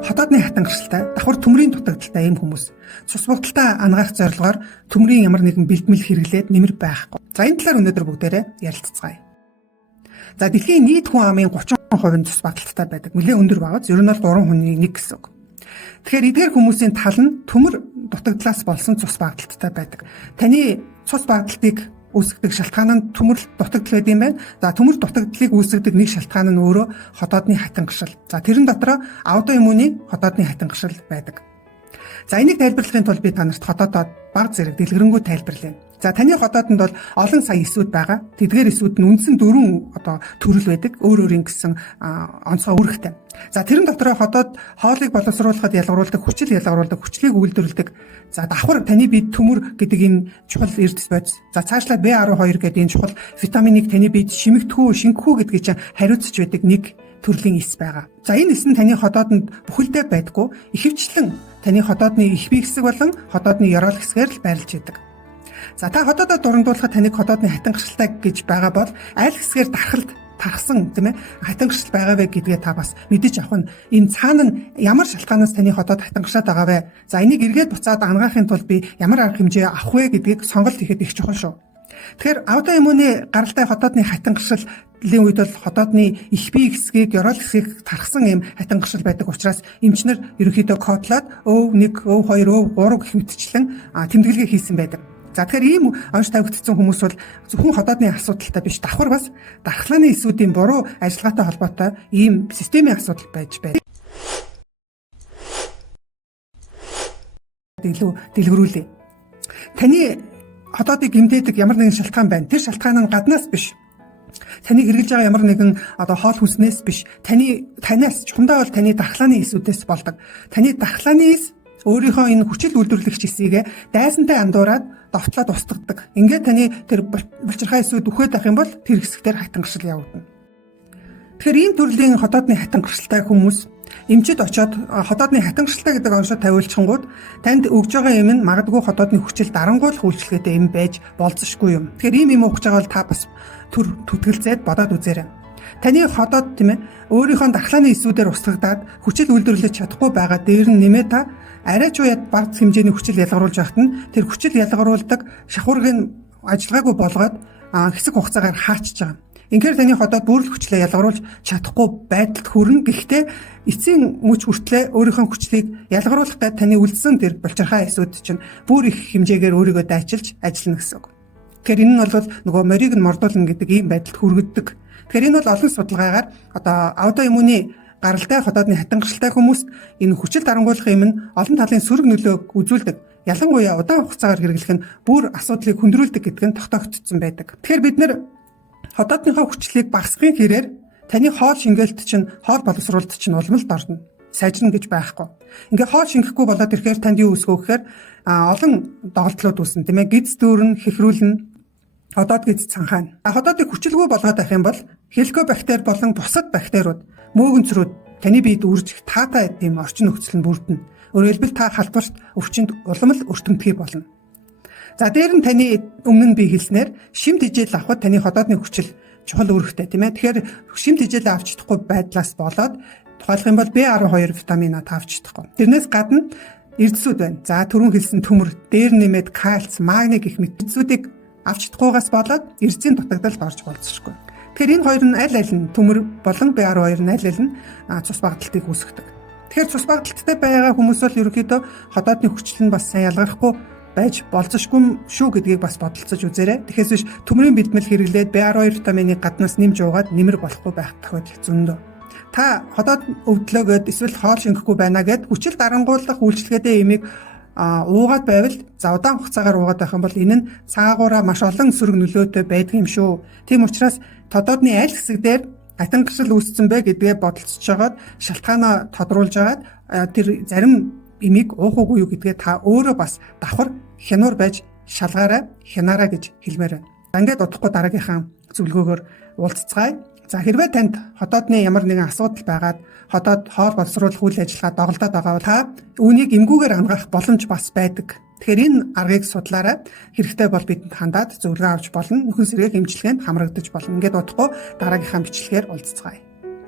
Хотоодны хатангаршилтай, давхар төмрийн дутагдaltaй ийм хүмүүс цус будалтаа ангаах зорилгоор төмрийн ямар нэгэн бэлтгэл хэрэглээд нэмэр байхгүй. За энэ талаар өнөөдөр бүгдээрээ ярилцгаая. За дэлхийн нийт хүн амын 30% нь цус будалттай байдаг. Нэлээд өндөр байгаа. Ер нь бол 3 хүний 1 гэсэн үг. Тэгэхээр эдгээр хүмүүсийн тал нь төмөр дутагдлаас болсон цус будалттай байдаг. Таны цус будалтыг үүсгдэг шалтгаан нь төмөр дутагдал гэдэг юм байна. За төмөр дутагдлыг үүсгдэг нэг шалтгаан нь өөрөө хотоодны хатангаршил. За тэрэн дотроо аутоиммуны хотоодны хатангаршил байдаг. За энийг тайлбарлахын тулд би танарт хотоодод бага зэрэг дэлгэрэнгүй тайлбарлая. За таны хотоодонд бол олон сая эсүүд байгаа. Тэдгээр эсүүд нь үндсэн 4 төрөл байдаг. Өөр өөрийн гэсэн онцгой үүрэгтэй. За тэрэн дотроо хотоод хоолыг боловсруулахад ялгаруулдаг, хүчлийг үйлдвэрлэдэг. За давхар таны биед төмөр гэдэг энэ чухал эрдэс бодис. За цаашлаад B12 гэдэг энэ чухал витаминыг таны биед шингэхүү гэдгийг чинь хариуцж байдаг нэг төрлийн эс байгаа. За энэ эс нь таны хотоодонд бүхэлдээ байдгүй. Ихэвчлэн таны хотоодны их бие хэсэг болон хотоодны ёроол хэсгээр л байрлаж байдаг. За та хотоодод дурандуулахад таныг хотоодны хатангаршилтай гэж байгаа бол аль хэсгээр тархсан тийм ээ хатангаршил байгаа вэ гэдгээ та бас мэдэж авах нь энэ цаана нь ямар шалтгаанаас таны хотоод хатангаршаад байгаа вэ? За энийг эргээд буцаад ангаахын тулд би ямар арга хэмжээ авах вэ гэдгийг сонголт хийхэд их чухал шүү. Тэгэхээр аутоиммуны гаралтай хотоодны хатангаршилын үед бол хотоодны их бие хэсгийг, ёроол хэсгийг тархсан юм хатангаршил байдаг учраас эмчнэр ерөнхийдөө кодлоод ÖV1, ÖV2, ÖV3 гэх мэтчлэн тэмдэглэгээ хийсэн байдаг. За тэгэхээр ийм онц тавигдсан хүмүүс бол зөвхөн хотоодны асуудалтай биш, давхар бас дархлааны эсүүдийн буруу ажиллагаатай холбоотой ийм системийн асуудал байж байна. Илүү дэлгэрүүлье. Таны хотоодыг гэмтээдэг ямар нэгэн шалтгаан байна. Тэр шалтгаан нь гаднаас биш. Таны хэрэгжилж байгаа ямар нэгэн хоол хүнснээс биш. Танаас чухамдаа бол таны дархлааны эсүүдээс болдог. Таны дархлааны эс өөрийнхөө энэ хүчил үйлдвэрлэгч эсийг дайсантай андуураад довтлоод устгадаг. Ингээд таны тэр булчирхай эсүүд үхээд байх юм бол тэр хэсгээр хатангаршил явагдана. Тэгэхээр ийм төрлийн хотоодны хатангаршилтай хүмүүс эмчид очоод хотоодны хатангаршилтай гэдэг онцлог тавиулчихгууд танд өгж байгаа юм нь магадгүй хотоодны хүчил дарангуйлах үйлчлэгээтэй юм байж болзошгүй юм. Тэгэхээр ийм өгч байгаа бол та бас төр түтгэлзээд бодоод үзээрэй. Таны хотоод тийм ээ өөрийнхөө дархлааны эсүүдээр устгагдаад хүчил үйлдвэрлэж чадахгүй байгаа дээр нь нэмээ та арай ч уяад бага хэмжээний хүчил ялгаруулж байхад нь тэр хүчил ялгаруулдаг шахуурыг ажиллагаагүй болгоод хэсэг хугацаагаар хаачж байгаа. Инхээр таны хотоод бүр л хүчлээ ялгаруулж чадахгүй байдалд хүрнэ. Гэхдээ эцсийн мөч хүртлээ өөрийнхөө хүчлийг ялгаруулах гэж таны үлдсэн тэр булчирхай эсүүд чинь бүр их хэмжээгээр өөрийгөө дайчилж ажиллана гэсэн үг. Тэгэхээр энэ нь бол нөгөө морийг нь мордуулна гэдэг ийм байдалд хүргэдэг. Тэгэхээр энэ бол олон судалгаагаар аутоиммуны гаралтай хотоодны хатангаршилтай хүмүүст энэ хүчил дарангуйлах юм нь олон талын сөрөг нөлөөг үзүүлдэг. Ялангуяа удаан хугацаагаар хэрэглэх нь бүр асуудлыг хүндрүүлдэг гэдэг нь тогтоогдсон байдаг. Тэгэхээр бид нэр хотоодныхоо хүчлийг багасгахын хэрээр таны хоол шингээлт чинь хоол боловсруулалт чинь улмалд орно. Сайжирна гэж байхгүй. Ингээ хоол шингэхгүй болоод ирэхээр танд юу үүсгөө гэхээр олон доголдлууд үүснэ тийм ээ. Гиз дүүрэн, хэхрүүлнэ, хотоод гиз цанхаана. Хотоодыг хүчилгүй болгоод байх юм бол хеликобактер болон бусад бактериуд, мөөгөнцрүүд таны биед үржих таатай тийм орчин нөхцөл нь бүрдэнэ. Өөрөөр хэлбэл та халдварт өвчнөд уламл өртөмтгий болно. За дээр нь таны өмнө нь би хэлснээр шимт хижээл авахд таны хотоодны хүчил чухал үүрэгтэй тийм ээ. Тэгэхээр шимт хижээл авч чадахгүй байдлаас болоод тухайлах юм бол B12 витаминаа авч чадахгүй. Тэрнээс гадна эрдэсүүд байна. За түрүүн хэлсэн төмөр, дээр нэмээд кальц, магний гэх мэт эрдэсүүдийг авч чадахгүйгаас болоод эрдэсийн дутагдалд орж болцсошгүй. Тэгэхээр энэ хоёр нь аль нь төмөр болон B12 нь аль нь цус багталтыг үүсгэдэг. Тэгэхээр цус багталттай байгаа хүмүүс бол ерөнхийдөө хотоодны хүчил нь бас сайн ялгархгүй байж болцсошгүй шүү гэдгийг бас бодолцож үзээрэй. Тэгэхээс биш төмрийн бэлтгэл хэрэглээд B12 витаминыг гаднаас нэмж уугаад нэмэр болохгүй байх тохиолдол зөндөө. Та хотоод өвдлөөгөөд эсвэл хоол шингэхгүй байна гэд хүчил дарангуулах үйлчлэгээтэй ямиг уугаад байвал за удаан хугацаагаар уугаад байх юм бол энэ нь цаагаараа маш олон сөрөг нөлөөтэй байдаг юм шүү. Тийм учраас хотоодны аль хэсэг дээр хатангаршил үүссэн бэ гэдгээ бодолцож байгаад шалтгаанаа тодруулж агаад тэр зарим имийг уух уугүй юу гэдгээ та өөрөө бас давхар хянуур байж шалгаарай, хянаарай гэж хэлмээр байна. Ингээд удахгүй дараагийнхаа зөвлөгөөгөөр уулзцгаая. За хэрвээ танд хотоодны ямар нэгэн асуудал байгаад хотоод хоол боловсруулах үйл ажиллагаа доголдоод байгаа бол та үүнийг эмгүүгээр хангах боломж бас байдаг. Тэгэхээр энэ аргыг судлаарай. Хэрэгтэй бол бидэнд хандаад зөвлөгөө авч болно. Нөхөн сэргээх эмчилгээнд хамрагдаж болно. Ингээд удахгүй дараагийнхаа бичлэгээр уулзцгаая.